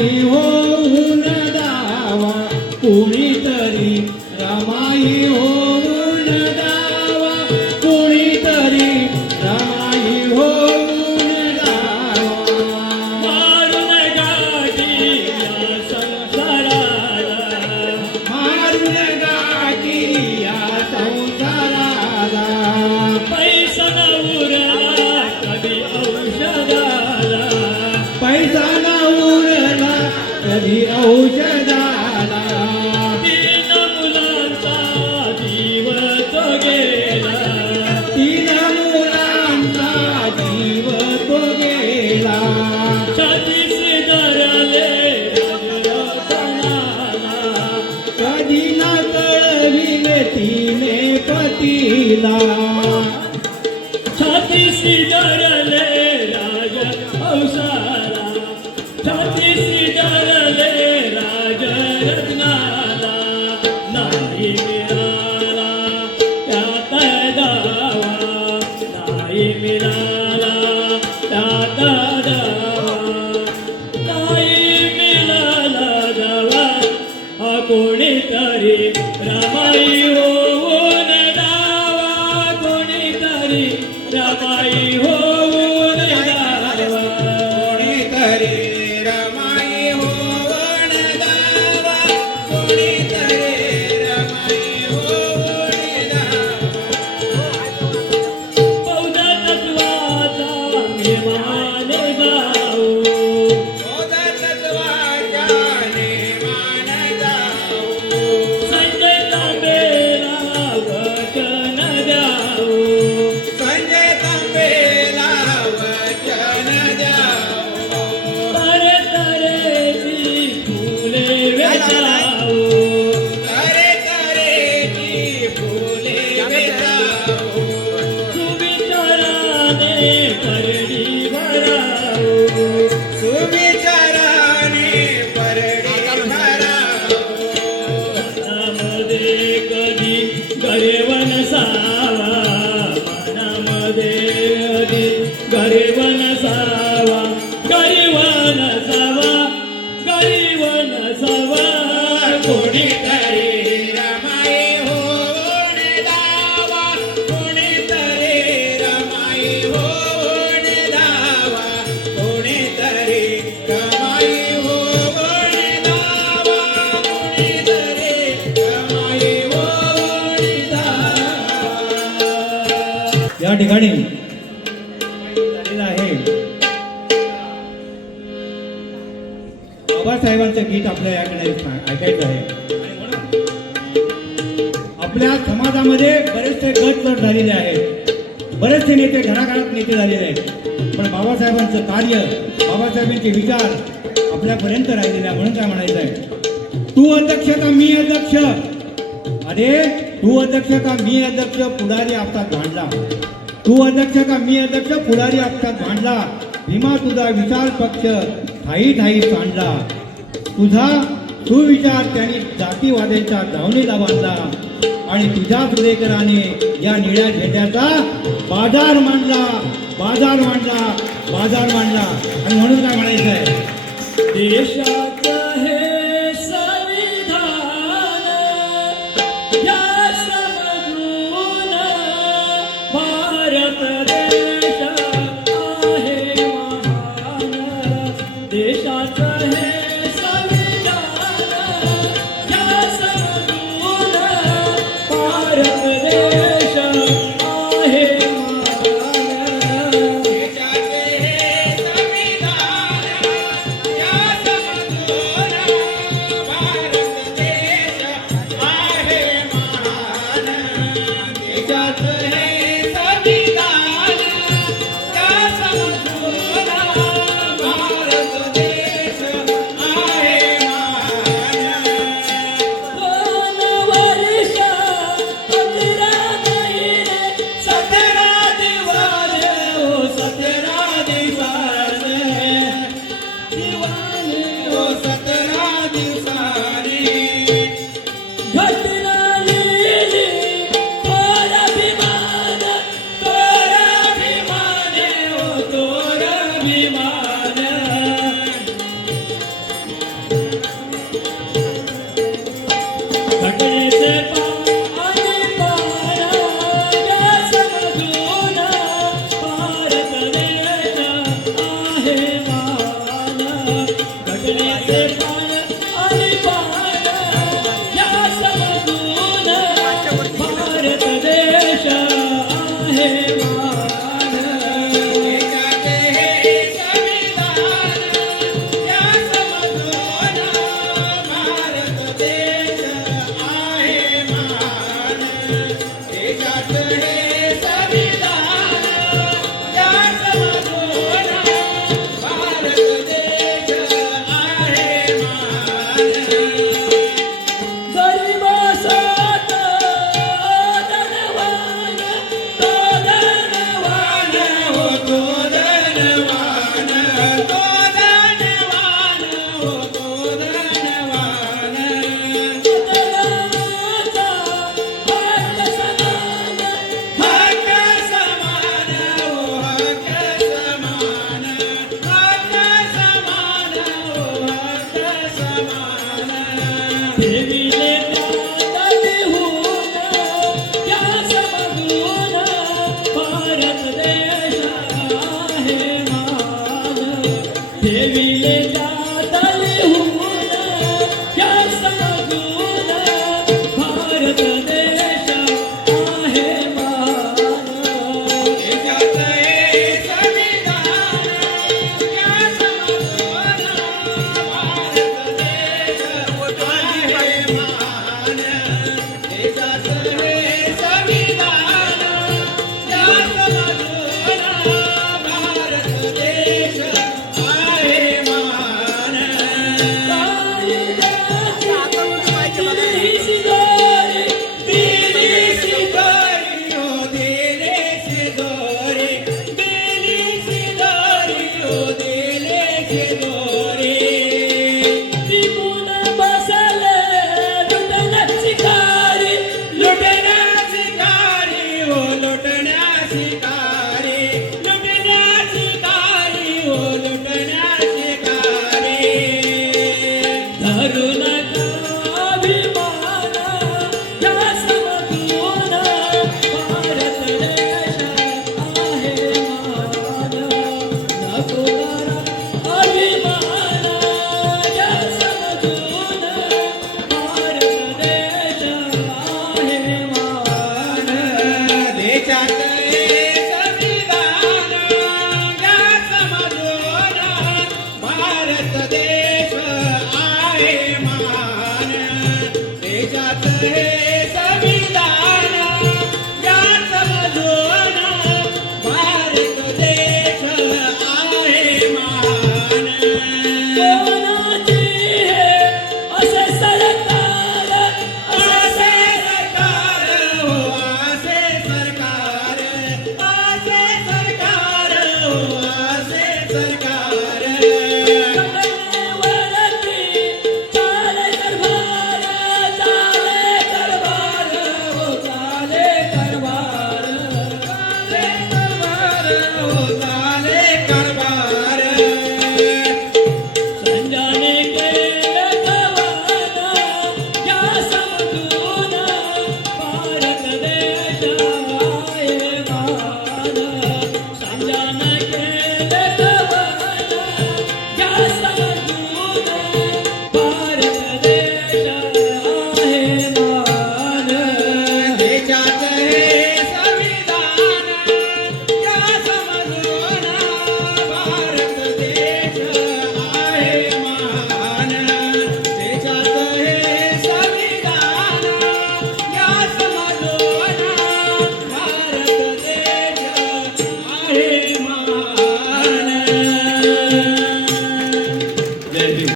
रमाई होऊन दावा कुणीतरी रमाई होऊन दावा कुणीतरी रमाई होऊन दावा मारून गाठी या संसाराला मारून गाठी या संसाराला पैसा न उरला कधी औषधाला पैसा न उरला कधी औषधाला तीन मुलांचा जीव तो गेला तीन मुलांचा जीव तो गेला छातीशी धरले राजरतनाला कधी न कळविले तिने पतीला छातीशी धरले राजहंसाला छातीशी धरले राजरत्नाला नाही मिळाला त्यात दावा नाही मिळाला त्यात दावा नाही मिळाला दावा हा कोणीतरी रमाई होऊन दावा कोणीतरी रमाई होऊन दावा कोणीतरी रमाई होऊन दावा कोणीतरी रमाई होऊन दावा बौद्ध तत्वाचा निर्माण गाऊ बौद्ध तत्वाच्या नेमान जाऊ संजय तांबेला वचन द्याऊ संजय तांबेला वचन द्यावं तऱ्हेतऱ्हेची फुले वेचाऊ तऱ्हेतऱ्हेची फुले वेचावं सुविचाराने परडी भराऊ सुविचाराने परडी भरावं मनामध्ये कधी गरेव नसावा मनामध्ये कधी गरेव नसावा गरीब नसावा गरीब नसावा कोणीतरी रमाई होऊन दावा कोणीतरी रमाई होऊन दावा कोणीतरी रमाई होऊन दावा कोणीतरी रमाई होऊन दावा या ठिकाणी झालेलं आहे बाबासाहेबांचं गीत आपल्या याकडे ऐकायचं आहे आपल्या समाजामध्ये बरेचसे गट झालेले आहेत बरेचसे नेते घराघरात नेते झालेले आहेत पण बाबासाहेबांचं कार्य बाबासाहेबांचे विचार आपल्यापर्यंत राहिलेले आहे म्हणून काय म्हणायचं आहे तू अध्यक्ष का मी अध्यक्ष अरे तू अध्यक्ष का मी अध्यक्ष पुढारी आपसात भांडला तू अध्यक्ष का मी अध्यक्ष पुढारी आपसात भांडला भीमा तुझा विचार पक्ष ठाई ठाई सांडला तुझा सुविचार त्यांनी जातीवाद्यांच्या धावणीला बांधला आणि तुझ्या हृदयकराने या निळ्या झेंड्याचा बाजार मांडला बाजार मांडला बाजार मांडला आणि म्हणून काय म्हणायचं आहे देशाचं हे संविधान या समजून भारत देश आहे महान देशाचं हे संविधान या समजून भारत देश आहे महान देशाचे हे संविधान या समजून भारत देश आहे महान देशाचे हे संविधान या समजून भारत देश आहे महान दोन वर्ष 15 महिने 17 दिवस हो 17 दिवस दिवाने ओ 17 दिवसांनी घटना लिहिली थोर अभिमान हो थोर अभिमान ठेविले